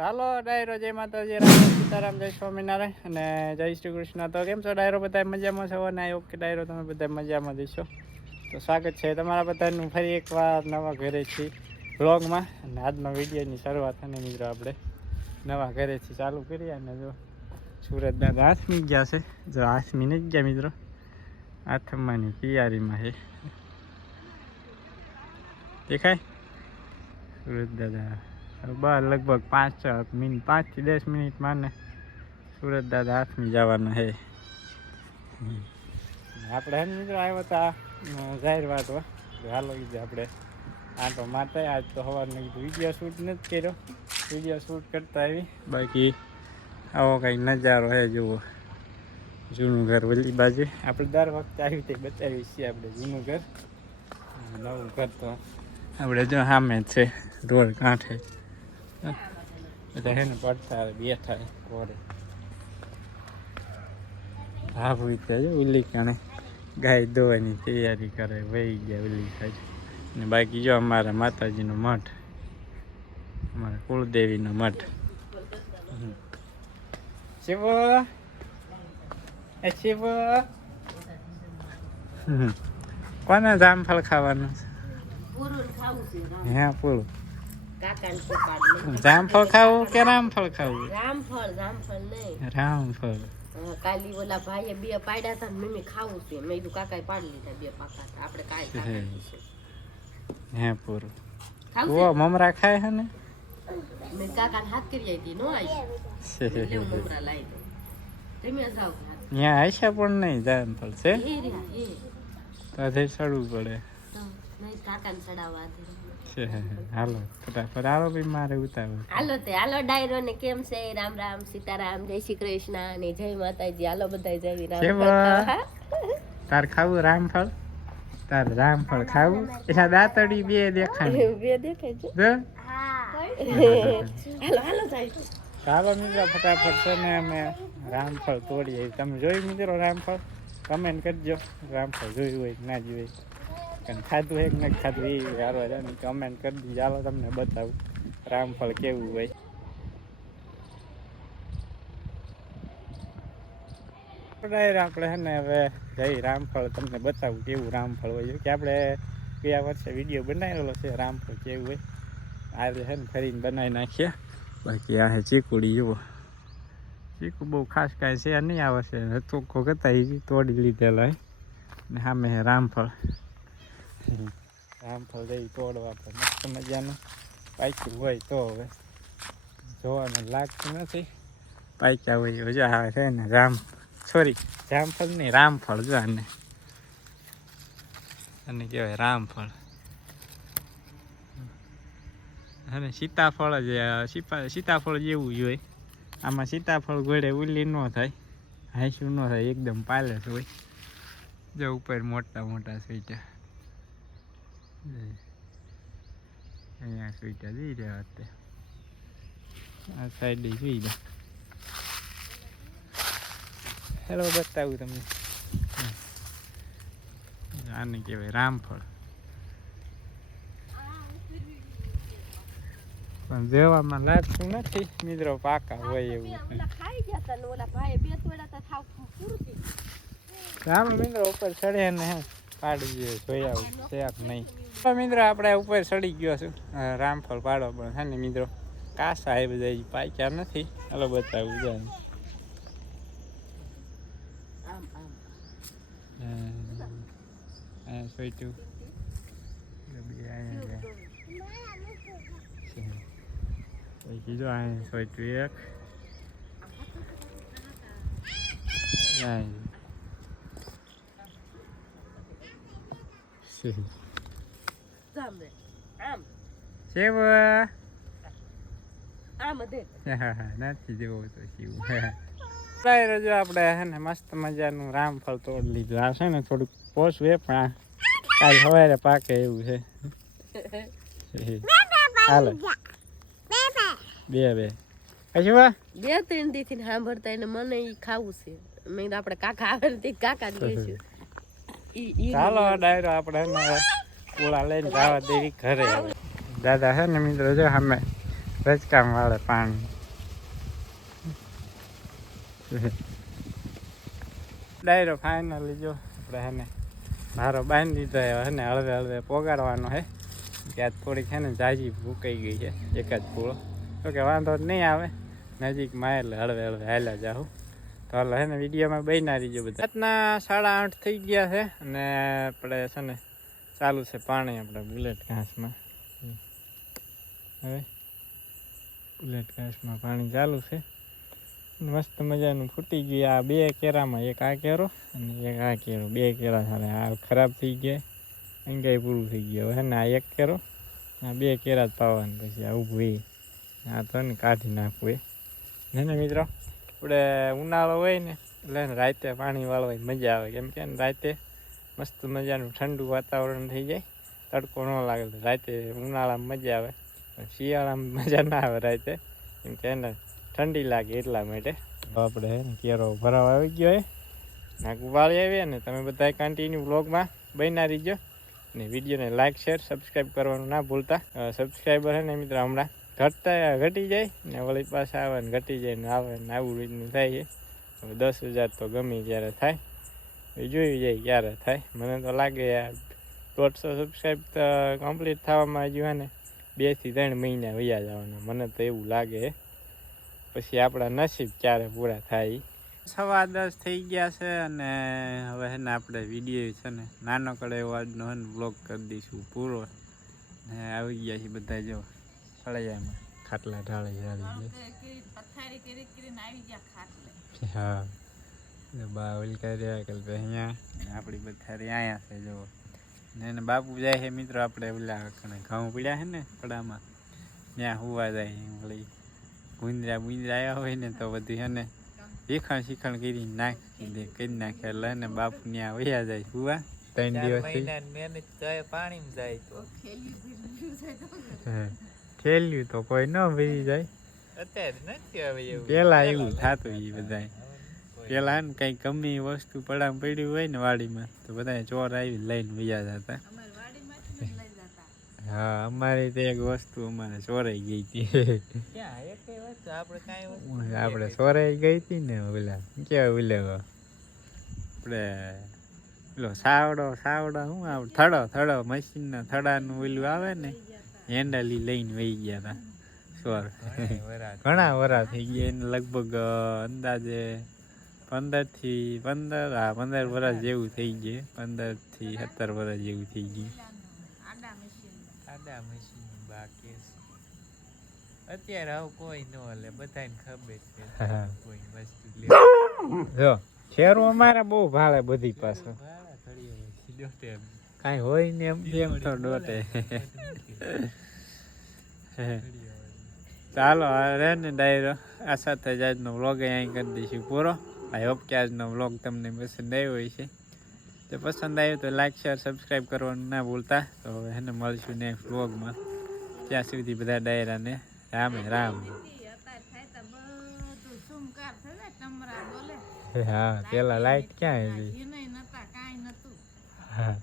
હાલો, ડાયરો, જય માતાજી, રામ સીતારામ, જય સ્વામિનારાયણ અને જય શ્રી કૃષ્ણ. તો કેમ છો ડાયરો બધા મજામાં છો? અને ઓકે ડાયરો તમે બધા મજામાં દેશો તો સ્વાગત છે તમારા બધાનું ફરી એકવાર નવા ઘરે ઘરેથી વ્લોગમાં. અને આજના વિડીયોની શરૂઆત અને મિત્રો આપણે નવા ઘરેથી ચાલુ કરીએ અને જો સુરત દાદા આથમી ગયા છે. જો આઠમી નહીં ગયા મિત્રો. આઠમાની તૈયારીમાં છે. દેખાય? સુરત દાદા. બાર લગભગ પાંચ છ મિનિટ પાંચથી દસ મિનિટમાં ને સુરત દાદા હાથમી જવાના છે આપણે હે ને મિત્રો આવ્યા હતા જાહેર વાત હાલો કીધું આપણે. આ તો માતા આજ તો સવારને કીધું વીડિયો શૂટ નથી કર્યો. વીડિયો શૂટ કરતા આવી. બાકી આવો કંઈક નજારો હે જુઓ. જૂનું ઘર વલી બાજુ. આપણે દર વખતે આવી રીતે બતાવીએ છીએ આપણે જૂનું ઘર નવું ઘર તો. આપણે જો સામે છે, રોડ કાંઠે. બધા હે ને પડતા બેઠા હા ભૂત જો ઉલ્લી કાણે ગાય દોવાની તૈયારી કરે વહી ગયા ઉલ્લી ખાઈ ને બાકી જો અમારા માતાજીનો મઠ અમારા કુળદેવીનો મઠ. શિવ એ શિવ. કોને જામફળ ખાવાનું છે? હે પૂરું. જામફળ ખાવું કે રામફળ ખાવું? રામફળ રામફળ નહીં. રામફળ. કાલી ઓલા ભાઈએ બે પાડ્યા હતા મમ્મી ખાવું છે. મેં કીધું કાકાએ પાડી લીધા બે પાકા આપણે કાઈ હે. પૂરું. ઓ મમરા ખાય હે ને? મેં કાકાને હાથ કરી આવી નો આવી મમરા લાવી તમે જાવ ત્યાં આશા પણ નહીં જામફળ છે? તો ચડવું પડે. હાલો ફટાફટ. હાલો ભાઈ મારે ઉતાવળ હાલો તે હાલો ડાયરો ને કેમ છે? રામ રામ સીતારામ જય શ્રી કૃષ્ણ અને જય માતાજી. હાલો બધા જય રામ? તાર ખાવું રામફળ? તાર રામફળ ખાવું? એના દાંતડી બે દેખાય બે દેખાય છે? જો હાલો હાલો જાય. ચાલો મિત્રો ફટાફટ છે ને અમે રામફળ તોડીએ. તમે જોયું મિત્રો રામફળ? કમેન્ટ કરજો. રામફળ જોયું હોય ના જોયું ખાધું હોય ને ખાધું એ છે ને કમેન્ટ કરી દીધી. ચાલો તમને બતાવું રામફળ કેવું હોય. ડાયર આપણે છે ને હવે જઈ રામફળ તમને બતાવું કેવું રામફળ હોય. કે આપણે ગયા વર્ષે વીડિયો બનાવેલો છે રામફળ કેવું હોય. આજે છે ને ફરીને બનાવી નાખીએ. બાકી આ ચીકુડી, જુઓ. ચીકુ બહુ ખાસ કાંઈ છે નહીં આવે છે કરતા એ તોડી લીધેલા હોય ને સામે રામફળ. રામફળ જઈ તોડવા પણ મસ્ત મજાનું પાક્યું હોય તો હવે. જોવાનું લાગતું નથી. પાક્યા હોય જો આવે છે ને રામ સોરી જામફળ નહીં રામફળ જો આને. અને કહેવાય રામફળ અને સીતાફળ જ સીતાફળ જેવું જ હોય. આમાં સીતાફળ ગોળે ઉલ્લી ન થાય, હાંસું ન થાય, એકદમ પાલસ હોય. જો ઉપર મોટા મોટા સ્વીટા અહીંયા સુઈ જઈ રહ્યા અત્યારે આ સાઈડે સુઈ જાય હેલો બતાવું તમને આને કહેવાય રામફળ પણ જેવામાં લાગતું નથી મિત્રો પાકા હોય એવું છે. ખાઈ ગયા તા ને ઓલા ભાઈએ બે તોડા તા થાવ પૂરું થઈ ગયું. ચાલો મિત્રો ઉપર ચડે ને પાડી દે જોયા આવું છે નહીં મિત્રો આપણે ઉપર ચડી ગયો છું. રામફળ પાડો પણ છે ને મિત્રો. કાસા એ બધા પાક્યા નથી. હાલો બતાવું જાય એક. જાય છે આમ. રે. આમ દે નથી જેવો તો શિવ. ડાયરો જો આપણે હે ને મસ્ત મજાનું રામફળ તોડી લીધું. આ છે ને થોડુંક પોસવે પણ કાલ સવારે પાકે એવું છે. હાલો. બે બે. કશું વા બે ત્રણ દી થી સાંભળતા એને મને ઈ ખાવું છે. મેં આપણે કાકા આવે કાકા જ કહીશું ચાલો ડાયરો આપણે પૂળા લઈને જવા દેવી ઘરે. દાદા છે ને મિત્રો, જો અમે રચકામ વાળે પાણી. ડાયરો ફાઇનલી જો, આપણે હેને મારો બાંધી દીધો હે હેને હળવે હળવે પોગાડવાનો હે. ત્યાં થોડીક છે ને જાજી ભૂકાઈ ગઈ છે, એક જ પૂળો. તો કે વાંધો નહીં આવે. નજીકમાં એટલે હળવે હળવે હાલ્યા જાઉં તો હાલો હે ને વિડીયોમાં બન્યા રહીજો બધા. રાતના સાડા આઠ થઈ ગયા છે અને આપણે છે ને ચાલુ છે પાણી આપણે બુલેટ ઘાસમાં. હવે બુલેટ ઘાસમાં પાણી ચાલુ છે. મસ્ત મજાનું ફૂટી ગયું. આ બે કેરામાં એક આ કેરો અને એક આ કેરો. બે કેરા સારે આ ખરાબ થઈ ગયા. અંગાઈ પૂરું થઈ ગયું. હવે ને આ એક કેરો આ બે કેરા જ પાવાનું પછી આ ઊભું એ આ તો ને કાઢી નાખવું એ. ને મિત્રો? આપણે ઉનાળો હોય ને એટલે ને રાતે પાણી વાળવાની મજા આવે. કેમ કે ને રાતે મસ્ત મજાનું ઠંડુ વાતાવરણ થઈ જાય. તડકો ન લાગે. તો રાતે ઉનાળામાં મજા આવે. પણ શિયાળામાં મજા ના આવે રાતે. કેમ કે એને ઠંડી લાગે એટલા માટે. તો આપણે કેરો ભરાવા આવી ગયો એ નાકું વાળી આવીએ ને તમે બધા કન્ટિન્યુ બ્લોગમાં બન્યા રહીજો. ને વિડીયોને લાઇક શેર સબસ્ક્રાઈબ કરવાનું ના ભૂલતા. સબસ્ક્રાઈબર હે ને મિત્ર હમણાં ઘટતા ઘટી જાય ને વળી પાછા આવે ને ઘટી જાય ને આવે ને આવું રીતનું થાય છે. હવે દસ હજાર તો ગમે ત્યારે થાય. એ જોયું જાય ક્યારે થાય. મને તો લાગે યાર દોઢસો સબસ્ક્રાઈબ તો કમ્પ્લીટ થવામાં હજુ હે ને બેથી ત્રણ મહિના વૈયા જવાના. મને તો એવું લાગે. પછી આપણા નસીબ ક્યારે પૂરા થાય સવા દસ થઈ ગયા છે અને હવે છે ને આપણે વીડિયો છે ને નાનો કડે એવો આજનો છે ને બ્લોગ કરી દઈશું પૂરો. ને આવી ગયા છે બધા જો ફળિયામાં ખાટલા ઢાળી ઢાળી પથારી કરી કરીને આવી ગયા ખાટલે. છે હા. ને બા ઓલ કર્યા કે અહીંયા. આપણી બધારી અહીંયા છે જો. ને એને બાપુ જાય છે મિત્રો આપણે ઓલા ઘઉં પીડ્યા છે ને પડામાં ત્યાં હોવા જાય વળી. ગુંદરા બુંદરા આવ્યા હોય ને તો બધી છે ને શીખણ શીખણ કરી નાખી દે કરી નાખે. એટલે ને બાપુ ત્યાં વયા જાય હુવા. ત્રણ દિવસ મહેનત જાય પાણીમાં જાય તો. ખેલ્યું તો. કોઈ ન ભરી જાય. અત્યારે નથી એવું. પેલા એવું થતું એ બધા પેલા ને કઈ ગમી વસ્તુ પડામ પડ્યું હોય ને વાડીમાં તો બધા ચોર આવી લઈને બીજા જતા. હા અમારી તો એક વસ્તુ અમારે ચોરાઈ ગઈ હતી. ક્યાં? આપણે કાંઈ વસ્તુ આપણે ચોરાઈ ગઈ હતી ને ઓલા કેવા ઓલા આપણે પેલો સાવડો સાવડો શું આવડે થડો થડો મશીનના થડાનું ઓલું આવે ને હેન્ડલી લઈને વહી ગયા હતા ચોર ઘણા વરા થઈ ગયા એને લગભગ અંદાજે પંદરથી પંદર હા પંદર. વર્ષ જેવું થઈ ગયું. પંદરથી સત્તર વર્ષ જેવું થઈ ગયું. આડા મશીન બાકી અત્યારે આવું કોઈ ન લે બધાને ખબર છે કોઈ વસ્તુ જો શેરો અમારે બહુ ભાળે બધી પાસે હવે. કાંઈ હોય ને એમ એમ તો ડોટે હવે. ચાલો આ રહે ને ડાયરો. આ સાથે જ આજનો વ્લોગ અહીં કરી દઈશું. પૂરો. આઈ હોપ કે આજનો વ્લોગ તમને પસંદ આવ્યો હોય છે. તો પસંદ આવ્યો તો લાઈક, શેર સબસ્ક્રાઈબ કરવાનું ના ભૂલતા. તો હવે એને મળીશું નેક્સ્ટ વ્લોગમાં. ત્યાં સુધી બધા ડાયરાને રામે રામ. હા, પેલા લાઈટ ક્યાં આવી? હા